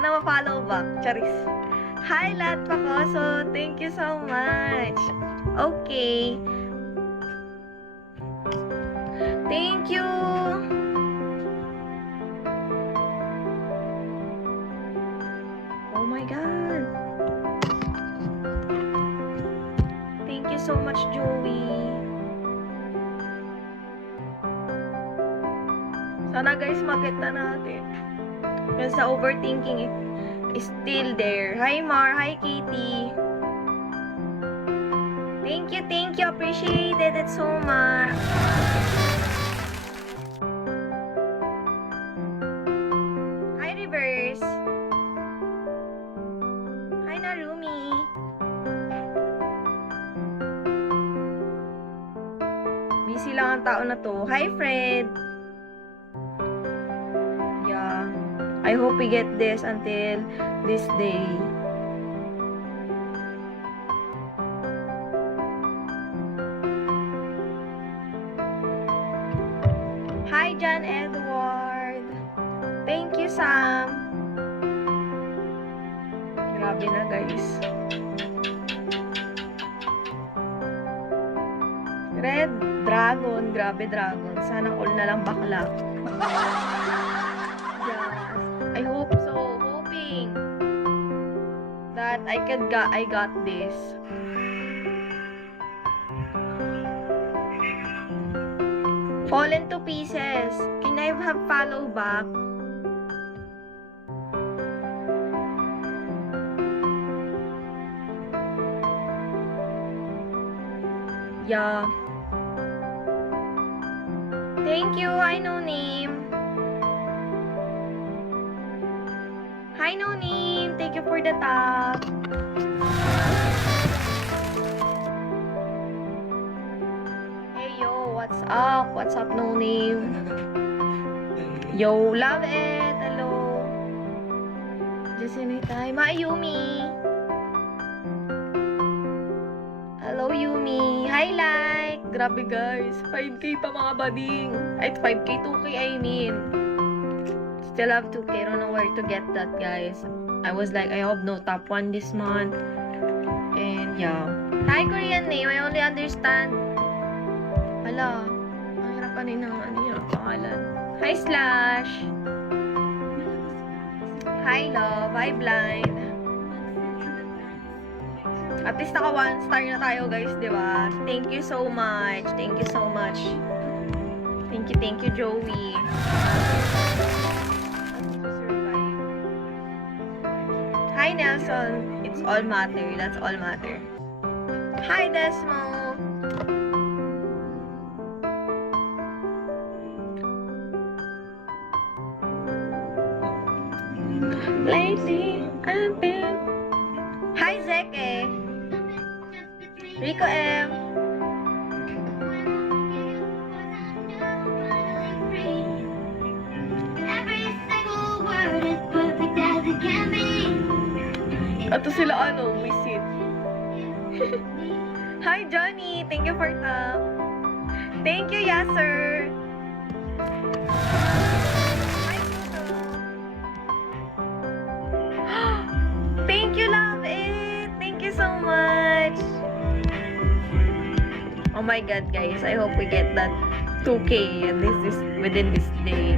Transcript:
Sana ma-follow back. Charis. Hi, Lat Pacoso. Thank you so much. Okay. Thank you. Oh my God. Thank you so much, Joey. Sana guys, makita natin. Kasi sa overthinking is still there. Hi, Mar. Hi, Kitty. Thank you. Appreciated it so much. Hi, Reverse. Hi, Narumi. Busy lang ang tao na to. Hi, Fred. Yeah. I hope we get this until this day. Hi, John Edward. Thank you, Sam. Grabe na, guys. Red Dragon. Grabe, Dragon. Sana all na lang bakla. Yes. I hope so. Hoping that I got this. Fallen to pieces. Can I have follow back? Yeah. Thank you. Hi, no name. Hi, no name. Thank you for the tap. Hey, yo. What's up? What's up, no name? Yo, love it. Hello. Just anytime. Hi, Yumi. Hello, Yumi. Hi, like. Grabe, guys. 5K pa, mga bading. Ay, 5K, 2K, I mean. Still have 2K. I don't know where to get that, guys. I was like, I hope no top 1 this month. And, yeah. Hi, Korean name. I only understand. Hala. Ang hirap pa rin ng ano yung pangalan. Hi, Slash. Hi, love. Hi, Blind. At least naka 1 star na tayo, guys, di ba? Thank you so much. Thank you so much. Thank you, Joey. Hi, Nelson. It's all matter. That's all matter. Hi, Desmo. Lately, I've been... Hi, Zeke. Rico M. Ito sila ano, visit. Hi, Johnny. Thank you for tap. Thank you, Yasser. Thank you, love it. Thank you so much. Oh my God, guys. I hope we get that 2K and this is within this day.